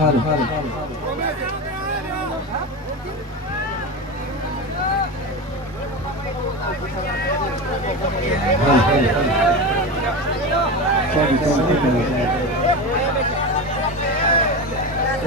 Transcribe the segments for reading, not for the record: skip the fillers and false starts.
હારું એ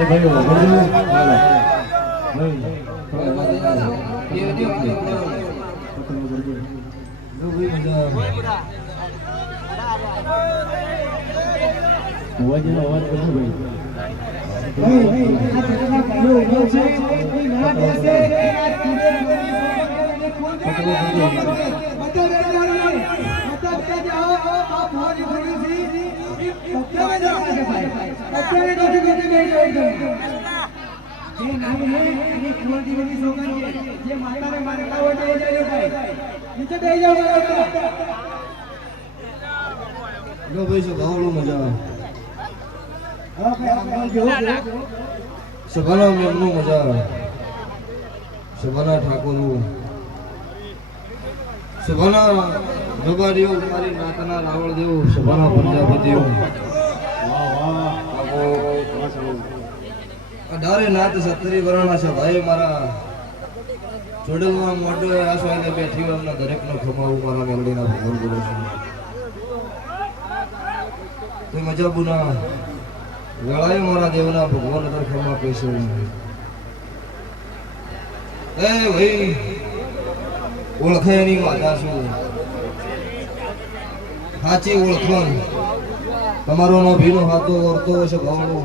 ભાઈ સભાના મેમનું મજા સભાના ઠાકોર સભાના રબારીઓ મારી નાતના રાવળ દેવ સભાના પ્રજાપતિઓ 18 નાત 70 વર્ણના સભાએ મારા જોડલમાં મોટો આ સ્વાગે બેઠી અમને દરેકનો ખમાવું મારા મેલડીના ભગવાન બોલો છું તે મજાબુના વેળાએ મારા દેવના ભગવાન અંદર ખમા કહેશે એ ભાઈ ઓળખાયની માતા છું સાચી ઓળખાણ તમારો નો ભીનો હાથો વર્તો હશે ભાવનો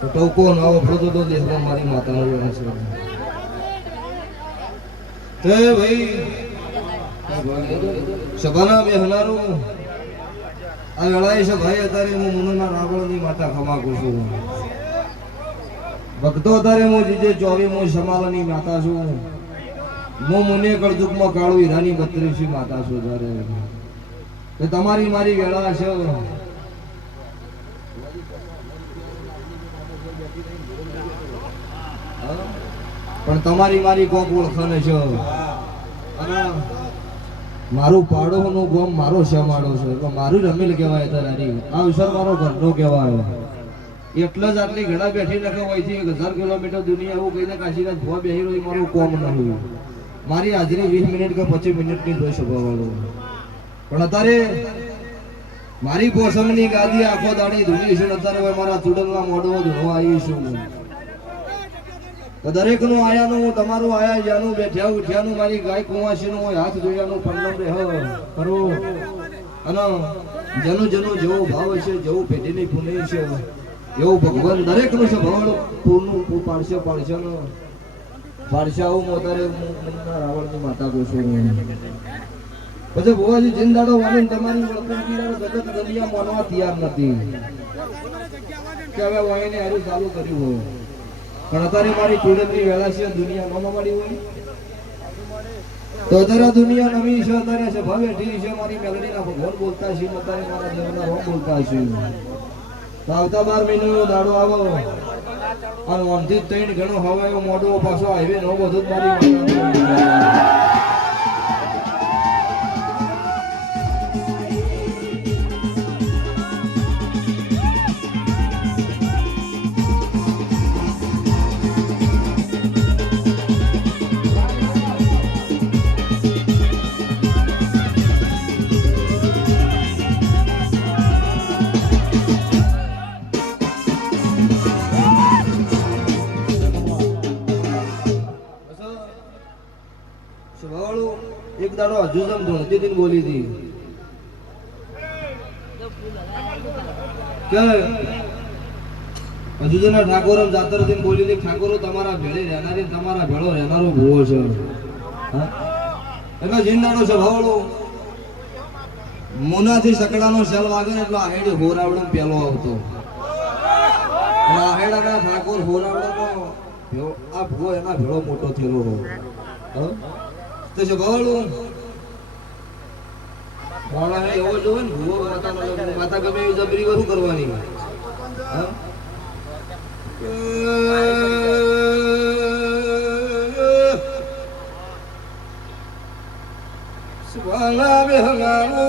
તો ટોકો ન વફરતો તો દેહનો મારી માતાનો વેણ છે તે ભાઈ સભાના બેહનારું આ વેળાએ છે ભાઈ અત્યારે હું મુનોના રાવળની માતા ખમાકું છું ભક્તો અત્યારે હું જીજે 24 હું સમાલાની માતા છું હું મુને કળજુગમાં કાળુ હીરાની 32 માતા છું ત્યારે તે તમારી મારી વેળા છે પણ તમારી મારી કોક ઓળખાણ છે અને મારું પાડોનું ગામ મારો શમાડો છે એટલે મારું રમેલ કહેવાય તારી આ વિસર મારો ઘરનો કહેવાય એટલે જ આટલી ઘણા બેઠી લખે હોય છે 1000 કિલોમીટર દુનિયા એવું કહીને કાશીરાજ ભવા બેહી રહ્યો મારું કોમ ન હોય મારી હાજરી 20 મિનિટ કે 25 મિનિટની જોઈ શકવાવાળો પણ અત્યારે મારી પોસમની ગાદી આખો દાડી ધૂણી છે અત્યારે મારા ચૂડલના મોઢો ધૂણવા આવી છું તો દરેક નું આયાનું તમારું આયા જ્યાંનું બેઠ્યા ઉઠ્યાનું મારી ગાય કુંવાસીનું હોય હાથ જોયાનું પલ્લમ રહે કરો અને જેનું જેનું જેવો ભાવ છે જેવું પેઢીની પુણ્ય છે એવું ભગવાન દરેક નું છે ભગવાન પૂરનું પાડશે આવું મોતારે રાવણની માતા કહું પછી ભુવાજી જિંદાડો વાળી તમારી જગત દુનિયા માનવા તૈયાર નથી કે હવે વાઈને હારું ચાલુ કર્યું હોય પણ અત્યારે મારી ચૂડલની વેળા છે દુનિયા ન મળી હોય તો અત્યારે દુનિયા નવી છે અત્યારે છે ભાવે ઠીક છે મારી મેલડીના ભગવાન બોલતા છે અત્યારે મારા દેવના રોમ બોલતા છે તો આવતા 12 મહિનાનો દાડો આવો અને 1 થી 3 ઘણો હવે મોડો પાછો હાઈવે નો બધું મારી એક દાડો હજુજમ ધોણતી દિન બોલી હતી કે હજુજના ઠાકોર જાતર દિન બોલી હતી ઠાકોરો તમારા ભેળે રહેનારી તમારા ભેળો રહેનારો ભૂવો છે એટલે જીંદાડો છે ભાવડો મોનાથી સકડાનો સેલ વાગે ને એટલે આહેડી હોરાવડો પેલો આવતો અને આહેડાના ઠાકોર હોરાવડો આ ભૂવો એના ભેળો મોટો થયેલો તો છે ભાવડું મોણા એવો જોવે ને ભૂવો માતા ગમે એવી જબરી કરું કરવાની સુવાલા બેહલાનો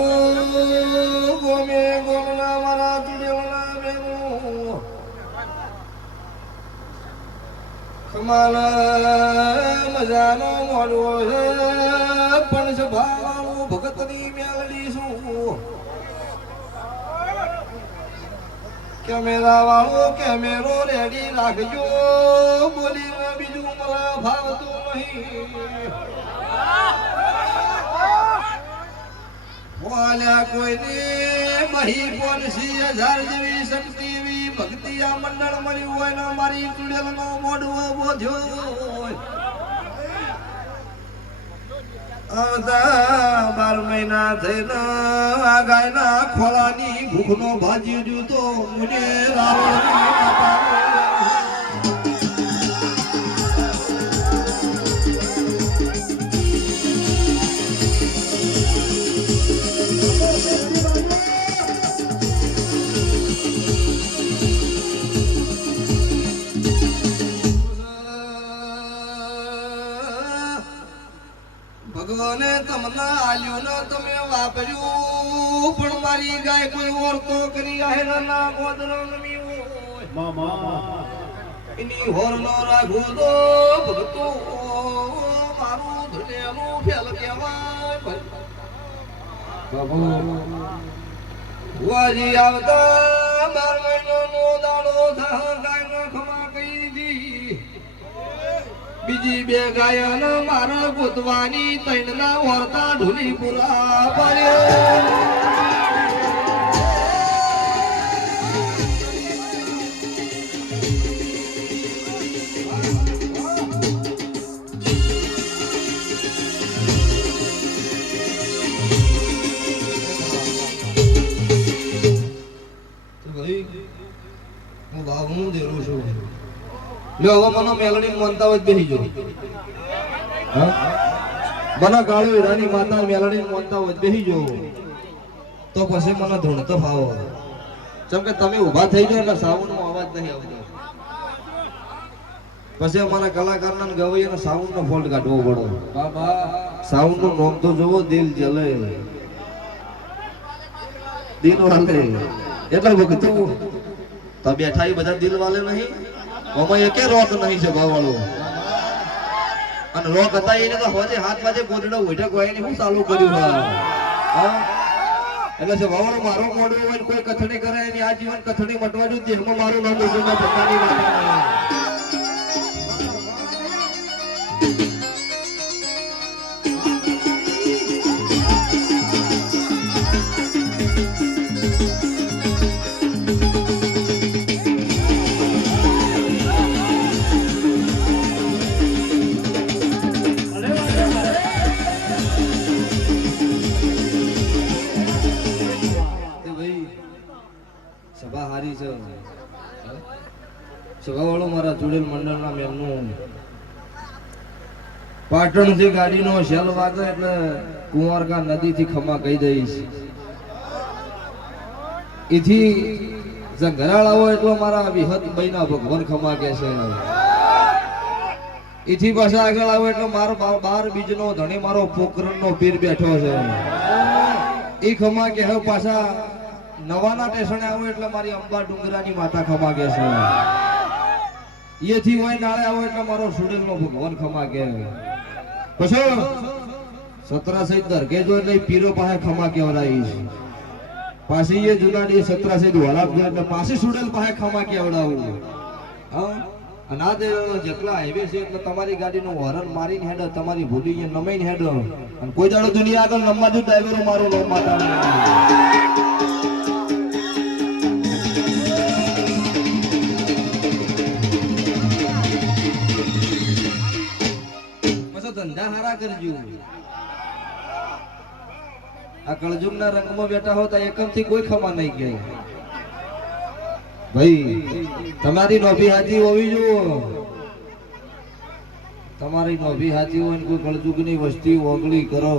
ગોમે ગોમના મારા ચુડેલના બેનો કમાલ મજાનો મોડવો છે પણ સભાવાળું ભગતની મેલડી શું કેમેરા વાળો કેમેરો રેડી રાખજો બોલીને બીજું મને ભાવતું નહીં બોલ્યા કોઈને મહી પોલિસી 1000 જેવી શક્તિ એવી ભક્તિ આ મંડળ મળ્યું હોય ને મારી ચુડેલ નો મોઢવો બોધ્યો આવતા 12 મહિના થઈને આ ગાયના ખોળાની ભૂખનો ભાજી જુતો મુને રાવણની માતા ભગવાને તમને આલ્યું ને તમે વાપર્યું પણ મારી ગાય કોઈ ઓરતો કરી આહેરના ગોદરો નમી હોય મામા એની હોર નો રાખું તો ભગતો મારું ધનેલું ફેલ કહેવાય બાબુ વાજી આવતા 12 મહિનાનો દાડો થા ગાયનો ખમા કહી દી બીજી 2 ગાયન મારા ગોતવાની 3 ના વર્તા ઢોલી પૂરા પડ્યો હું બાબુ દેરું છું લ્યો હવે મને મેલડી મનતા હોય બેહી જો મને ગાળો હીરાની માતા મેલડી મનતા હોય બેહી જો તો પછી મને ધૂણતો ફાવો જેમ કે તમે ઊભા થઈ જાવ એટલે સાઉન્ડનો અવાજ નહીં આવતો પછી અમારા કલાકારના ગવૈયાનો સાઉન્ડનો ફોલ્ટ કાઢવો પડે બાબા સાઉન્ડનું નામ તો જોવો દિલ જલે દિલ વાલે એટલે વખત તો બેઠા એ બધા દિલ વાલે નહીં ઓમાં એકે રોક નહીં છે ભાવવાળો અને રોક હતા એને તો હોજે 7 વાગે ગોદડો ઉઠે કોઈ નહીં હું ચાલુ કર્યું હા એટલે છે ભાવવાળો મારો મોડવો હોય કોઈ કથણી કરે એની આ જીવન કથણી મટવાનું દેહમાં મારું નામ ઉજવવા પોતાની વાત સભાવાળો મારા ચુડેલ મંડળના મેમનું પાટણ થી ગાડીનો શેલ વાગે એટલે કુંવારકા નદી થી ખમા કહી દઈશ એથી ઘરાળ આવો એટલો મારા વિહત બઈના ભગવાન ખમા કે છે એથી પાછા આગળ આવો એટલે મારો 12 બીજનો ધણી મારો પોકરણનો પીર બેઠો છે એ ખમા કે હવે પાછા નવાના સ્ટેશને આવો એટલે મારી અંબા ડુંગરાની માતા ખમા કે છે એથી હોય નાળે આવો એટલે મારો સુડેલનો ભગવાન ખમા કે પછી 17 સહિત દરકેજો એટલે પીરો પાસે ખમા કેવડાવીશ પાછી એ જુનાડી 17 સહિત વળાપજો એટલે પાછી સુડેલ પાસે ખમા કેવડાવું હા અને આ જેટલા હાઈવે છે એટલે તમારી ગાડીનું હોરન મારીને હેડો તમારી ભૂલી નમાઈને હેડો અને કોઈ દાડો દુનિયા આગળ નમવા જો ડ્રાઈવરો મારો નો માતા ધંધા હારા કરજો આ કળજુગના રંગમાં બેઠા હોતા એકમથી કોઈ ખમા નહીં ગઈ ભાઈ તમારી નોભી હાજી હોવી જોઈએ તમારી નોભી હાજી હોય કોઈ કળજુગની વસ્તી ઓગળી કરો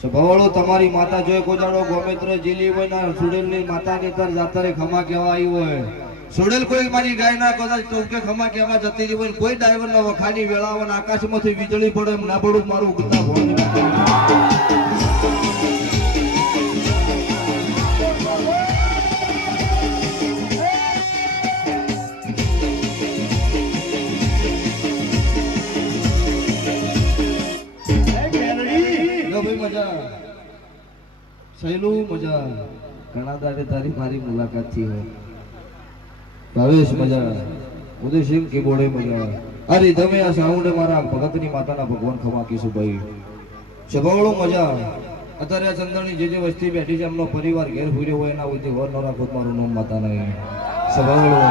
સ્વભાવવાળો તમારી માતા જોઈ કોજાડો ગોમેત્ર જીલી હોય ના સુડેલની માતાની તર જાતરે ખમા કહેવા આવી હોય સુડેલ કોઈ મારી ગાય ના કદાચ ચોકે ખમા કહેવા જતી રહી હોય કોઈ ડ્રાઈવર ના વખાની વેળાવન આકાશમાંથી વીજળી પડે એમ ના પડું મારું ગીતા ભોળ સહેલું મજા ઘણા દાડે તારી મારી મુલાકાત થઈ હોય ભાવેશ મજા ઉદયસિંહ કીબોર્ડે મજા અરે તમે આ સાઉન્ડ મારા ભગતની માતાના ભગવાન ખમા કીશું ભાઈ સભાવળો મજા અત્યારે આ ચંદનની જે વસ્તી બેઠી છે એમનો પરિવાર ઘેર ફૂર્યો હોય એના ઉધી વર નો રાખો મારું નામ માતા નહીં સભાવળો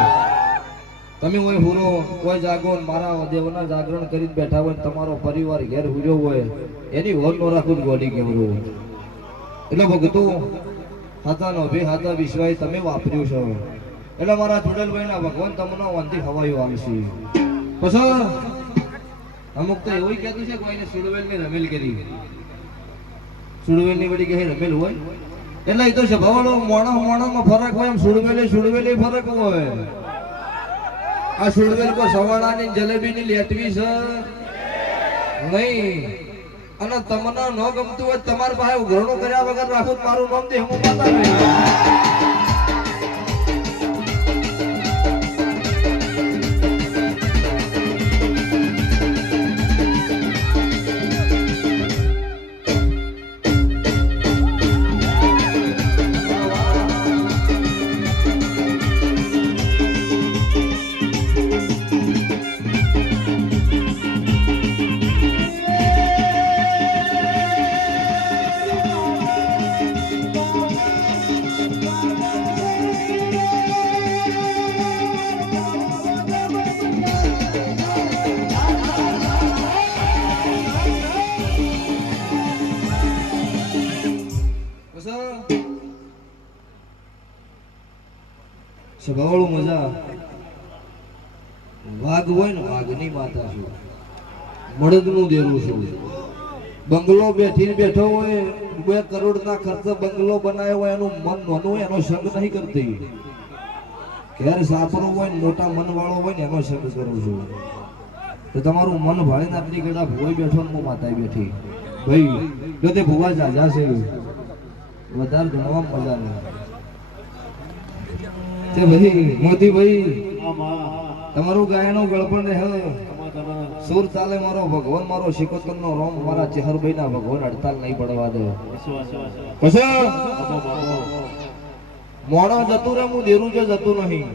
તમે કોઈ ફૂરો કોઈ જાગો મારા દેવના જાગરણ કરીને બેઠા હોય તમારો પરિવાર ઘેર ફૂર્યો હોય એની વર નો રાખું ગોડી કેવરું એટલે ભગતું હાથાનો ભે હાથા વિશ્વાય તમે વાપર્યું છો એટલે મારા ચુડેલભાઈના ભગવાન તમને વાંધી હવાયું આવશે પછી અમુક તો એવું કહેતું છે કોઈને સુડવેલની રમેલ કરી સુડવેલની વડી કે રમેલ હોય એટલે એ તો સ્વભાવનો મોણોમાં ફરક હોય એમ સુડવેલે ફરક હોય આ સુડવેલ કો સવાણાની જલેબીની લેટવી છે નહીં અને તમને ન ગમતું હોય તમારા પાસે ઉઘરણું કર્યા વગર રાખું મારું નામ દે હું માતા નહીં સ્વભાવળું મજા વાઘ હોય ને વાઘની માતા છું મળદનું દેરું છું બંગલો બેઠીને બેઠો હોય 2 કરોડના ખર્ચે બંગલો બનાવ્યો હોય એનું મન નાનું હોય એનો સંગ નહીં કરતી ઘેર સાપરો હોય ને મોટા મન વાળો હોય ને એનો સંગ કરું છું તો તમારું મન ભાળીને આટલી ગડા ભોય બેઠો ને હું માતા બેઠી ભાઈ જો તે ભુવા જાજા છે વધારે ગણવા મજા નહીં તે ભાઈ મોદી ભાઈ તમારું ગાયનો ગળપણ રહે સુર ચાલે મારો ભગવાન મારો શિકોતર નો રોમ મારા ચેહરભાઈ ના ભગવાન હડતાલ નહીં પડવા દે પછી મોણો જતું રે હું દેરું જો જતું નહીં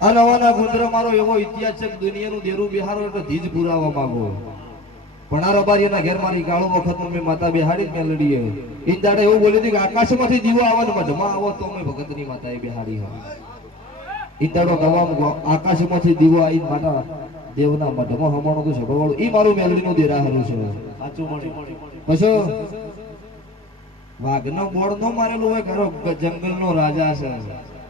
આ નવાના ગુંદરા મારો એવો ઇતિહાસ છે કે દુનિયાનું દેરું બિહારો એટલે ધીજ પુરાવા માંગો પણ આ રબારીના ઘેર મારી ગાળો વખત મેં માતા બેહાડી મેં લડીએ એ દાડે એવું બોલ્યું કે આકાશમાંથી દીવો આવે ને મધમાં આવો તો મેં ભગતની માતાએ બેહાડી હા એ દાડો ગવા આકાશમાંથી દીવો આવી માતા દેવના મઢમાં હમણો તો સભાવાળું એ મારું મેલડીનું દેરાહરું છે સાચું પછી વાઘનો બોર્ડ નો મારેલું હોય ખરો જંગલનો રાજા છે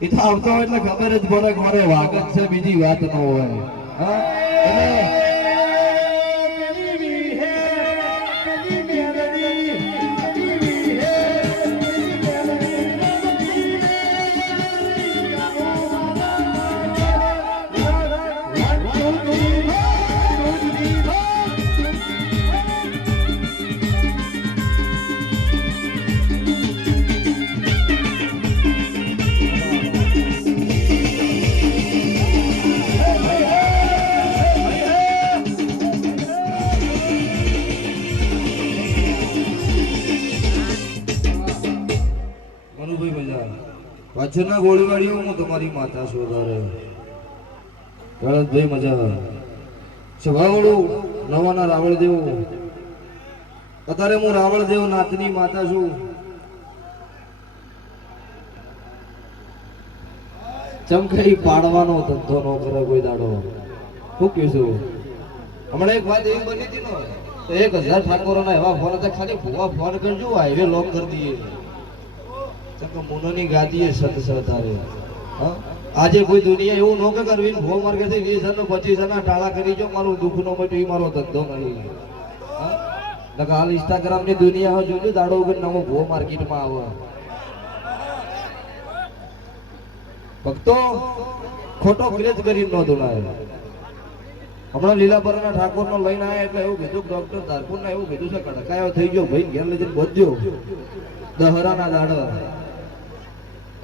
એ તો આવતો હોય એટલે ખબર જ પડે કે મારે વાઘ જ છે બીજી વાત ન હોય હા એટલે પાછળના ગોળીવાડીઓ હું તમારી માતા છું વધારે ભાઈ મજા સ્વભાવળું નવાના રાવળદેવ અત્યારે હું રાવળદેવ નાથની માતા છું ચમકાઈ પાડવાનો ધંધો ન કરે કોઈ દાડો શું કહીશું હમણાં એક વાત એવી બની હતી ને 1000 ઠાકોરોના એવા ફોન હતા ખાલી ભૂવા ફોન કરજો હાઈવે લોક કરી દઈએ મુનોની ગાદીએ સત સરતારે આજે કોઈ દુનિયા એવું ન કે કરવી ભો માર્ગે થી 20,000 નો 25,000 ના ટાળા કરી જો મારું દુઃખ નો મટ્યું ઈ મારો ધંધો નહીં નકા હાલ ઇન્સ્ટાગ્રામ ની દુનિયા જોજો દાડો વગર નવો ભો માર્કેટ માં આવે ભક્તો ખોટો ક્રેજ કરી ન દોડાય હમણાં લીલાપરના ઠાકોર નો લઈને આયા એટલે એવું કીધું ડોક્ટર ધારપુર ને એવું કીધું છે કડકાયો થઈ ગયો ભાઈ ઘેર લઈ જઈને બોધજો દહરાના દાડા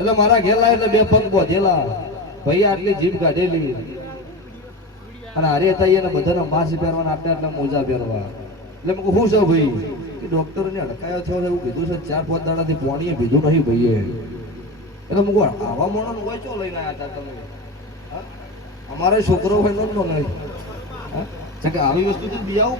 એટલે મારા ઘેર લાય એટલે 2 પગ બોધેલા ભાઈ આટલી જીભ કાઢેલી અને હારે હતા એને બધાના માસ પહેરવાના આટલા મોજા પહેરવા એટલે હું શું ભાઈ કે ડોક્ટરને અડકાયો થયો એવું કીધું છે 4-5 દાડાથી પાણીએ ભીધું નહીં ભાઈએ એ તો મૂકો આવા મોણો હોય ચો લઈને આવ્યા હતા તમે અમારે છોકરો હોય નો નહીં કે આવી વસ્તુ તો બિયાવું